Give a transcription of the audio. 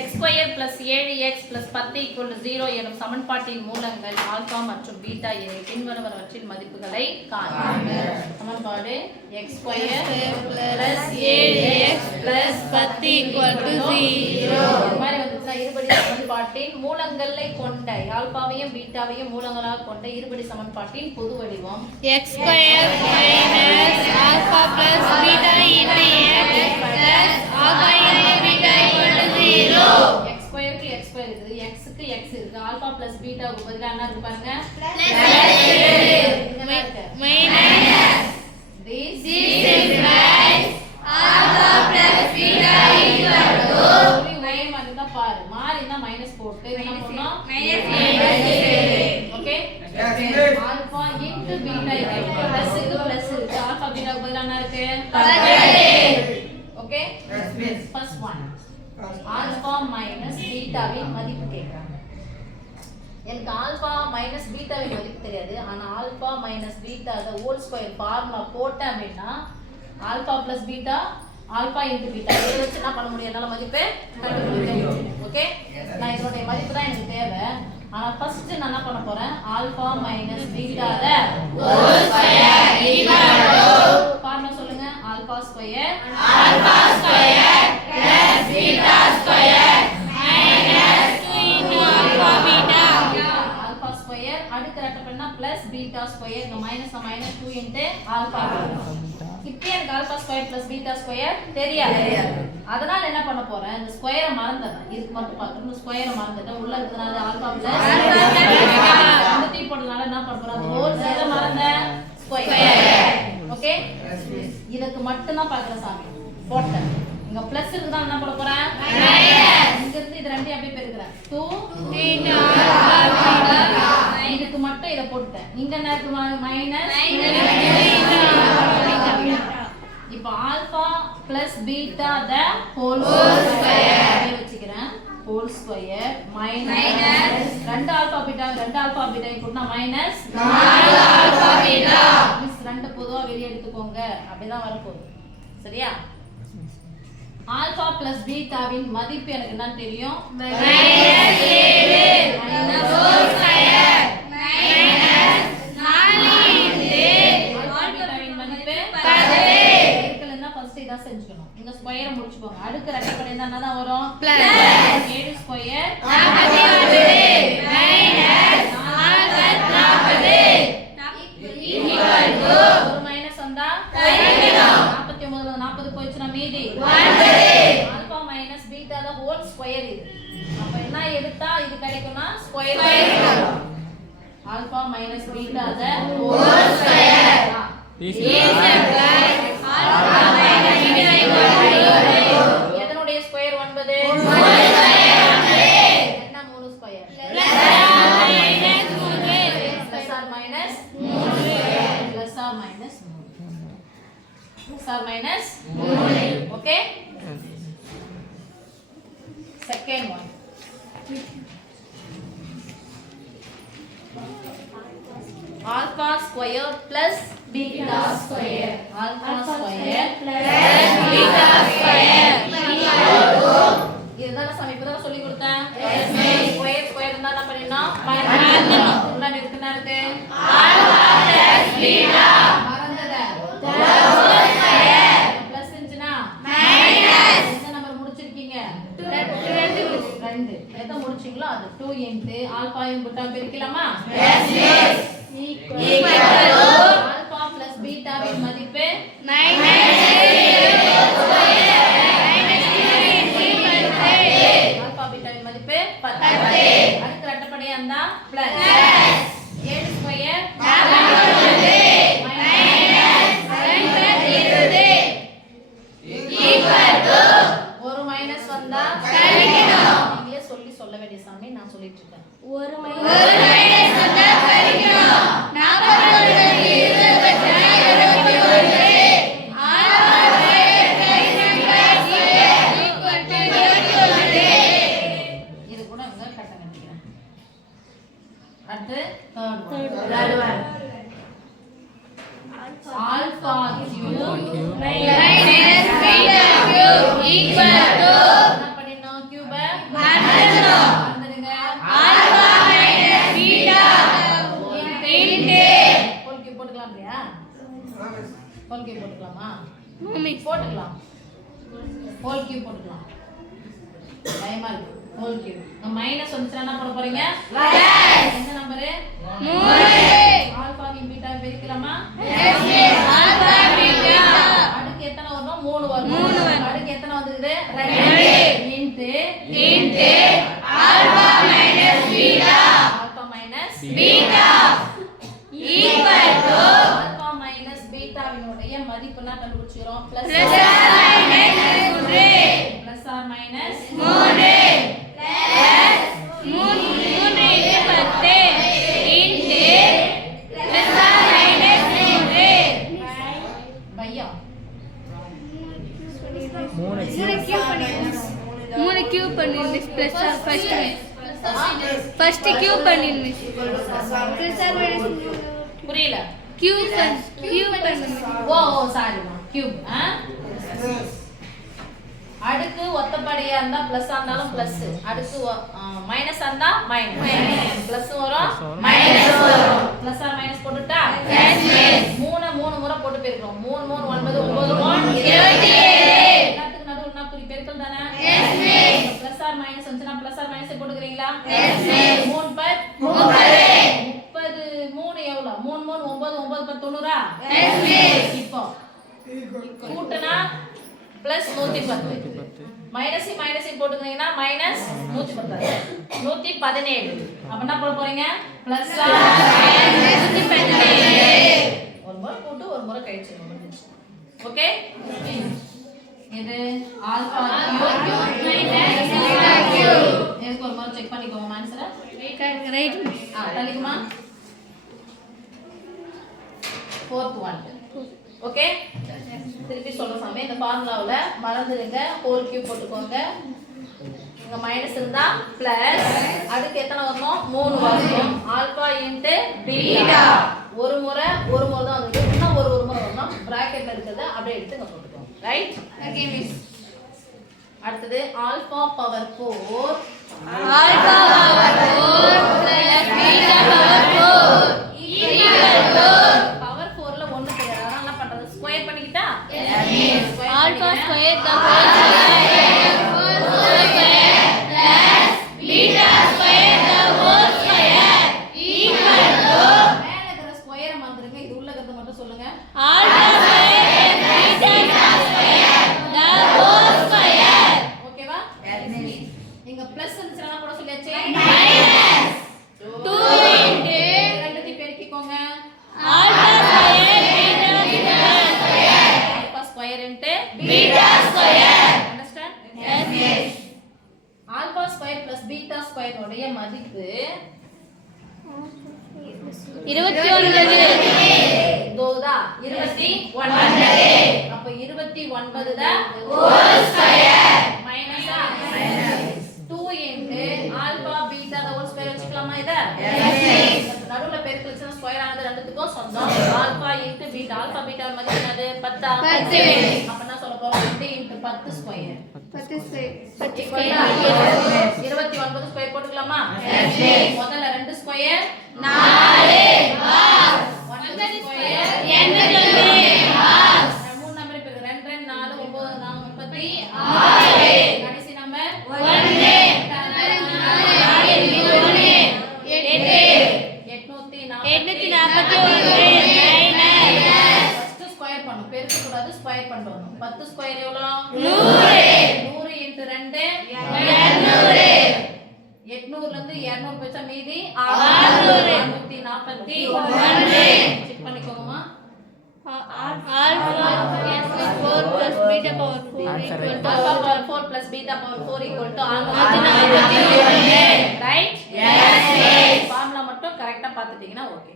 x square plus 7x plus 10 0 எனும் சமன்பாட்டின் மூலங்கள் ஆல்பா மற்றும் பீட்டா என பின்வருவனவற்றின் மதிப்புகளை காண்க. சமன்பாடு x square plus 7x plus 10 0 இந்த மாதிரி வந்துச்சுன்னா இருபடி சமன்பாட்டின் மூலங்களை கொண்ட ஆல்பாவையும் பீட்டாவையும் மூலங்களாக கொண்ட இருபடி சமன்பாட்டின் பொது வடிவம் x square minus alpha plus beta into x plus alpha into beta equal to 0. x ஸ்கொயருக்கு x ஸ்கொயர் இருக்குது x க்கு x இருக்கு ஆல்பா பிளஸ் பீட்டாவுக்கு பதிலா என்ன இருக்கு பாருங்க minus this implies alpha plus beta equal to ஒரே மாதிரி தான் பாரு மாறினா மைனஸ் போட்டு என்ன பண்ணோம் ஓகே ஆல்பா இன்டு பீட்டா இருக்கு பிளஸ் இருக்கு ஆல்பா பீட்டாவுக்கு பதிலா என்ன இருக்கு okay first one alpha minus பீட்டாவின் மதிப்பு கேட்குறாங்க. எனக்கு ஆல்பா மைனஸ் பீட்டாவின் மதிப்பு தெரியாது, ஆனால் alpha minus beta whole square formula போட்டேன் அப்படின்னா alpha plus beta alpha into beta இதை வச்சு என்ன பண்ண முடியும், என்னால் மதிப்பை கண்டுபிடிக்க முடியும். ஓகே, நான் இதனுடைய மதிப்பு தான் எனக்கு தேவை. ஆனால் ஃபர்ஸ்ட் நான் என்ன பண்ண போறேன், ஆல்பா மைனஸ் பீட்டாத whole square equal to formula சொல்லுங்க. Alpha square plus beta square minus 2 into alpha beta. Alpha square அடுத்த ரெட்ட பண்ணா பிளஸ் பீட்டா ஸ்கொயர் இந்த மைனஸ் 2 இன்டு ஆல்பா. இப்போ எனக்கு alpha square plus beta square தெரியாது. அதனால என்ன பண்ண போறேன், இந்த ஸ்கொயரை மறந்துடுறேன். இதுக்கு மட்டும் பார்க்கணும், இந்த ஸ்கொயரை மறந்துட்டேன். உள்ள இருக்கிறதுனால ஆல்பா பிளஸ் அந்த டீ போட்டதுனால என்ன பண்ண போறேன், ஹோல் ஸ்கொயரை மறந்தேன் ஸ்கொயர். ஓகே, இதுக்கு மட்டும் தான் பார்க்குறேன் சாமி போட்டேன். இங்க பிளஸ் இருக்குதான் என்ன பண்ண போறேன், இங்க இருந்து இது ரெண்டையும் அப்படியே பெருக்குறேன் 2 into alpha beta. இதுக்கு மட்டும் இத போட்டுட்டேன். இங்க என்ன இருக்கு, மைனஸ். இப்போ alpha plus beta the whole square வச்சுக்கிறேன். ஹோல் ஸ்கொயர் மைனஸ் ரெண்டு ஆல்பா பீட்டா போட்டா மைனஸ் 4 ஆல்பா பீட்டா. மிஸ் ரெண்டு பொதுவா வெளிய எடுத்துக்கோங்க, அப்படிதான் வரப்போகுது. சரியா? ஆல்பா பிளஸ் பீட்டாவின் மதிப்பு எனக்கு என்ன தெரியும், minus 7 whole square minus 4 into alpha பீட்டாவின் மதிப்பு 10. இருக்குலன்னா ஃபர்ஸ்ட் இத செஞ்சுக்கணும். இங்க ஸ்கொயரை முடிச்சுக்கோங்க. அடுத்து ரெட்ட பண்ணி என்ன தான் வரும், plus 7 square 49 minus 40 equal to ஒரு மைனஸ் வந்தா 49 40 போயிடுச்சுனா மீதி 1. Alpha minus beta the whole square இது. அப்ப என்ன எடுத்தா இது கிடைக்கும்னா square. Alpha minus beta the whole square எதனுடைய ஸ்கொயர் 9 என்ன 3 square plus or minus 3. Okay, second one alpha square plus beta square. Alpha square plus beta square இதுதான் சாமி இப்பதான் சொல்லி கொடுத்தேன். ஸ்கொயர் ஸ்கொயர் இருந்தா என்ன பண்ணிடணும், முன்னாடி இருக்குன்னா இருக்கு beta மறந்தத பிளஸ் இருந்துச்சுன்னா எந்த நம்பர் முடிச்சிருக்கீங்க, 2 எதை முடிச்சீங்களோ அது 2 இன்டு ஆல்பாயும் பீட்டா பிரிக்கலாமா, ஆல்பா பிளஸ் பீட்டாவின் மதிப்பு ஆல்பா பீட்டாவின் மதிப்பு 10. அடுத்து ரெட்டப்படியா இருந்தா பிளஸ் 7 ஸ்கொயர் ஒரு மைனஸ் வந்தா நீங்களே சொல்ல வேண்டிய சாமி, நான் சொல்லிட்டு இருக்கேன். ஒரு இது கூட இங்க கட்ட கட்டிக்கிறேன். அடுத்து third one alpha cube minus beta cube equal to என்ன பண்ணினோம், கியூப ஹோல் கியூப் போட்டுக்கலாமா? மிஸ் போட்டுக்கலாம். ஹோல் கியூப் போட்டுக்கலாம். பயமா இருக்கு. Whole cube. மைனஸ் வந்துச்சுன்னா என்ன பண்ண போறீங்க? என்ன நம்பரு? 3 ஆல்பாவையும் பீட்டாவையும் பெருக்கலாமா? ஆல்பா பீட்டா அடுக்கு எத்தனை வரணும்? 3 வரும். 3 வரும். அடுக்கு எத்தனை வந்துக்குது? 2 into alpha minus beta alpha minus beta equal to alpha minus பீட்டாவினுடைய மதிப்புனா கண்டுபிடிச்சிரோம். Plus plus or minus 3 plus or minus 3 3 10 into plus or minus 3 பையா 3 கியூப் பண்ணி miss plus or first cube பண்ணி மிஸ் பிளஸ் ஆர் மைனஸ் புரியல. Cube பண்ணி ஓ சாரிமா cube. அடுக்கு ஒத்தப்படியா இருந்தா பிளஸ் இருந்தாலும் பிளஸ், அடுக்கு மைனஸ் இருந்தா மைனஸ், பிளஸ் வரும் மைனஸ் வரும். பிளஸ் ஆர் மைனஸ் போட்டுட்டா 3 முறை போட்டு பெருக்கிறோம். 3 3 9 9 27 எல்லாத்துக்கு நடுவுல நான் குறி பெருக்கல் தானே? பிளஸ் ஆர் மைனஸ் வந்துச்சுனா பிளஸ் ஆர் மைனஸ் போட்டுக்கிறீங்களா? 3 பர் 30 3 எவ்வளவு? 3 3 9 9 பர் 90. இப்போ கூட்டனா பிளஸ் 110 மைனஸ் போட்டுக்கிறீங்கன்னா மைனஸ் 110 117. அப்ப என்ன போட போறீங்க? பிளஸ் 117. ஒரு முறை போட்டு ஒரு முறை கழிச்சிடுங்க. ஓகே, இது alpha cube minus beta cube. இதுக்கு ஒரு முறை செக் பண்ணிக்கோங்க ஆன்சரை. ரைட் தள்ளிக்குமா? 4th one. ஓகே, திருப்பி சொல்ற சமயம் இந்த ஃபார்முலாவுல மறந்துடுங்க. ஹோல் கியூப் போட்டுக்கோங்க. இங்க மைனஸ் இருந்தா பிளஸ், அடுக்கு எத்தனை வரணும்? 3 வரணும். ஆல்பா இன்டு பீட்டா ஒரு முறை தான் வந்து இன்னும் ஒரு முறை வரணும். பிராக்கெட்ல இருக்கிறத அப்படியே எடுத்து இங்க போட்டுக்கோங்க. ரைட்? Okay miss. அடுத்தது alpha power 4 alpha power 4 plus beta power 4 equal to power 4ல 1 தெரியாது. அதனால என்ன பண்றது? ஸ்கொயர் பண்ணிக்கிட்டா alpha square the whole square plus beta square the whole square equal to மேல இருக்கிற ஸ்கொயரை மறந்துடுங்க. இது உள்ள இருக்கிறத மட்டும் சொல்லுங்க. Alpha square beta square the whole square. ஓகேவா? இங்க பிளஸ் இருந்துச்சுனா கூட சொல்லியாச்சு. மைனஸ் 2 இன்டு ரெண்டுத்தையும் பெருக்கிக்கோங்க. Alpha square beta square alpha square into beta square. Understand? Yes alpha square plus beta square உடைய மதிப்பு 29 தோதா 29. அப்ப 29 தான் ஹோல் ஸ்கொயர் மைனஸா 2 into alpha beta the whole square வச்சுக்கலாமா? இத நடுவுல பெருக்கல் வச்சா ஸ்கொயர் ஆனது ரெண்டுத்துக்கும் சொந்தம். Alpha into beta, alpha beta மதிப்பு என்னது? 10. 10. அப்ப என்ன சொல்ல போறோம்? 2 இன்டு 10 ஸ்கொயர் 10 ஸ்கொயர் 29 ஸ்கொயர் போட்டுக்கலாமா? முதல்ல 2 ஸ்கொயர் 4 1 ஸ்கொயர் 3 நம்பர் இப்ப 2 2 4 9 4 36. கடைசி நம்பர் 841 ஸ்கொயர் பண்ணும். பெருக்க கூடாது, ஸ்கொயர் பண்ணணும். 10 ஸ்கொயர் எவ்வளவு? 100 இன்டு 2 200. 800ல இருந்து 200 போச்சா மீதி 640. செக் பண்ணிக்கோங்கம்மா. Alpha 4 plus beta power 4 equal to alpha power 4 plus beta power 4 equal to 641. Right? Yes. Formula மட்டும் கரெக்ட்டா பார்த்துட்டீங்கன்னா ஓகே.